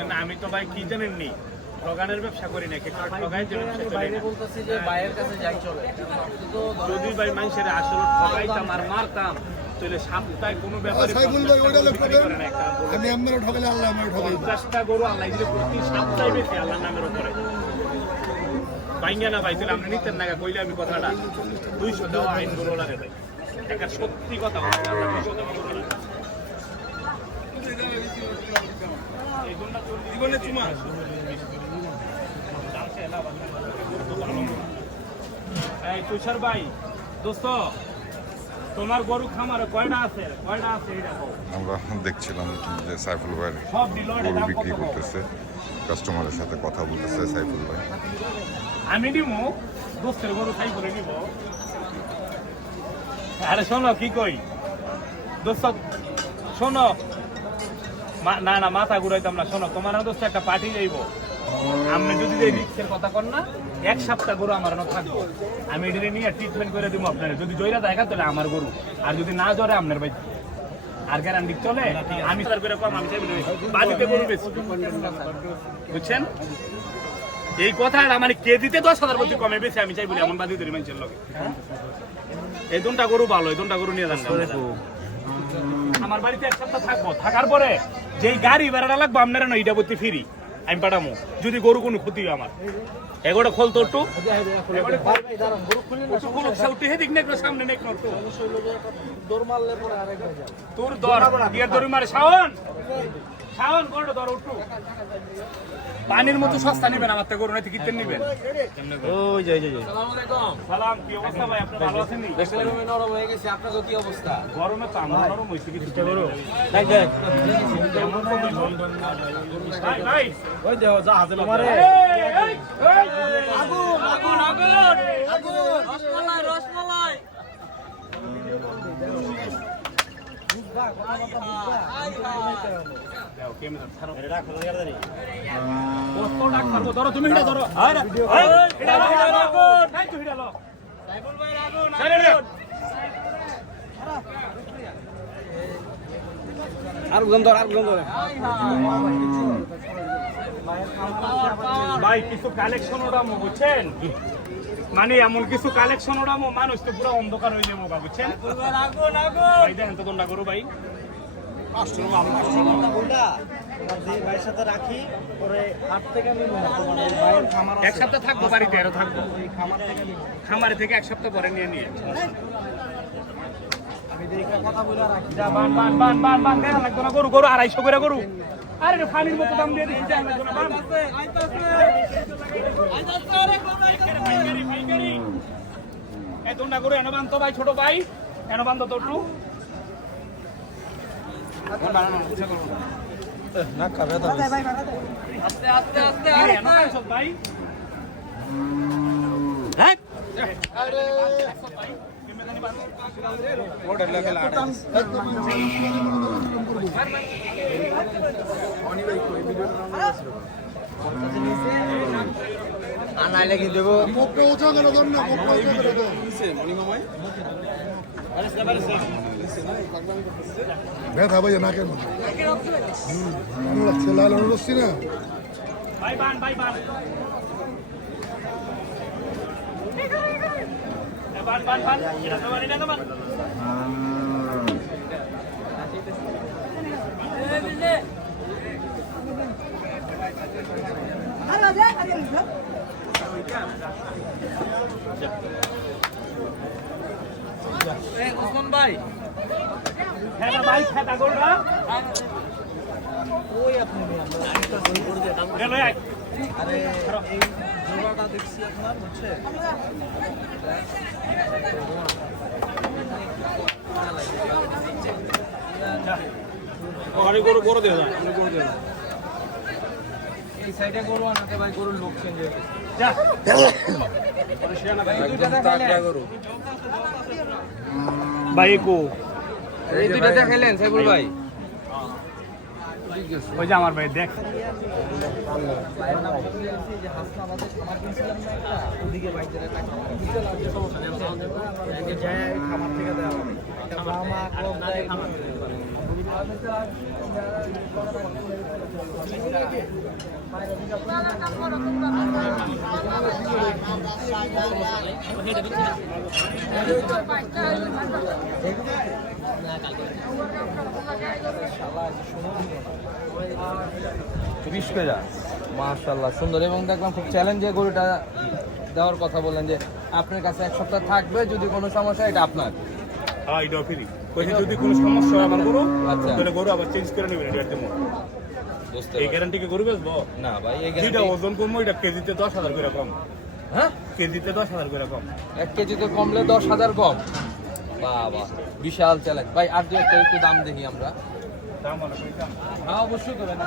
না, আমি তো ভাই কি জানেননি ঠগানের ব্যবসা করি না কেউ ঠগাই যে ব্যবসা করি বাইরে না। বলতেছি যে বাইরের কাছে যাই চলে যদি ভাই মানুষের আসলে ঠগাইতাম আর মারতাম তাহলে সাপ্তাহে কোনো ব্যাপারে সাইফুল ভাই ওইটা লোক। আমি আল্লাহ গরু আল্লাহ দিলে প্রতি সপ্তাহে বেশি আল্লাহর নামের উপরে বাইঙ্গা না ভাই তাহলে আপনি নিতেন না কইলে আমি কথাটা দুইশো দেওয়া আইন গরু লাগে ভাই একটা সত্যি কথা দুইশো দেওয়া গরু লাগে। জীবনে চুমা এই তুষার ভাই দোস্ত তোমার গরু খামারে কয়টা আছে কয়টা আছে আমরা দেখছিলাম যে সাইফুল ভাই গরু বিক্রি করতেছে কাস্টমারের সাথে কথা বলতেছে সাইফুল ভাই। আমি নিব দোস্তের গরু খাই করে নিব আরে শোনো, কি কই? দোস্ত, শোনো না না মাথা ঘুরাইতাম না। শোনো তোমার দোস্ত একটা পার্টি যাইব। আপনি যদি এই রিক্সের কথা কন না এক সপ্তাহ গরু আমার না থাকব। আমি এটা নিয়ে ট্রিটমেন্ট করে দিব আপনার। যদি জয়রা দেখা তাহলে আমার গরু। আর যদি না আপনার ভাই আর গ্যারান্টি চলে আমি তার করে কম আমি চাইব বাড়িতে গরু বেশি বুঝছেন? এই কথাটা মানে কে দিতে দশ হাজার প্রতি কমে বেশি আমি চাই বলি এমন বাদি ধরি মানুষের লগে। এই দুটা গরু ভালো এই দুটা গরু নিয়ে যান আমার বাড়িতে এক সপ্তাহ থাকব। থাকার পরে যেই গাড়ি ভাড়াটা লাগবে আপনার না এইটা বলতে ফিরি আমি পাঠামো। যদি গরু কোনো ক্ষতি হয় আমার। এগোটা খোল তো একটু। এগোটা খোল। দাঁড়ান গরু খুলি না একটু খুলুক, সেউটি হেদিক নেক না সামনে নেক না একটু। দৌড় মারলে পরে আরেক হয়ে যাবে তোর দর। দিয়ে দড়ি মারে শাওন। পানির মতো সস্তা নেবেন আমার থেকে গরু নাকি কিনতে নেবেন। ওই যাই যাই সালাম কি অবস্থা ভাই? আপনি ভালো আছেন নি? গরমে নরম হয়ে গেছে আপনার কি অবস্থা? গরমে তো আমার নরম হয়েছে কিছু গরু দেখ দেখ। ভাই ভাই। ওই দেহ যা হাতে তোমারে। আগুন আগুন আগুন। আগুন। রসমালাই রসমালাই। কত ডাক্তার গো, ধরো ধরো আরে। আর গন্ধ আর ভাই কিছু কালেকশন ওরামো বুঝছেন মানে এমন কিছু কালেকশন ওরামো মানুষ তো পুরো অন্ধকার হয়ে যাব বা বুঝছেন ভাই দেখেন তো তোমরা করো ভাই? এক সপ্তাহ থাকব থাকব। খামার থেকে এক সপ্তাহ নিয়ে আড়াইশো করে গরু। আরে পানির মতো দাম দিয়ে দিচ্ছি দেন লাগতো না বান পাইকারি, পাইকারি। এই তোমরা গরু এনে বানতো ভাই ছোট ভাই এনে বান্ধো তো একটু না খাবে আস্তে আস্তে আস্তে এই, এনে বানছো ভাই আনাইলে কি দেবো? মুখটা উঁচা করে দেন না মুখটা উঁচা করে দেন ব্যথা ভাই না কেন হুম লাগছে লাল না ভাই বান ভাই বান বান বান বান এটা তো বান এটা তো বান ওসমান ভাই। খেতা ভাই খেতা গরুটা ওই আপনি এ, লই আয়। আরে এই জোড়াটা দেখছি আপনার হচ্ছে? ওখানে গরু গরু দেওয়া যায় গরু দেওয়া যায় এই সাইডে গরু আনাতে ভাই গরুর লোক চেঞ্জ হয়ে গেছে। যা। ভাই কো? এই দুইটা দেখাইলেন সাইবুল ভাই। ওই যে আমার ভাই দেখ। খামার থেকে বিশ করে মাশাল্লাহ সুন্দর। এবং দেখলাম খুব চ্যালেঞ্জে গরুটা দেওয়ার কথা বললেন যে আপনার কাছে এক সপ্তাহ থাকবে যদি কোনো সমস্যা এটা আপনার। হ্যাঁ ফ্রি যদি কোনো সমস্যা আমার গরু আচ্ছা। গরু আবার চেঞ্জ করে নেবেন এটা এই গ্যারান্টি কি গরু বেচবো? না ভাই এই ওজন কমবো এটা কেজিতে দশ হাজার করে কম। হ্যাঁ? কেজিতে দশ হাজার করে কম। এক কেজিতে কমলে দশ হাজার কম? বাবা বিশাল চ্যালেঞ্জ ভাই আর দু একটা একটু দাম দেখি আমরা। দাম অনেক হ্যাঁ অবশ্যই করেন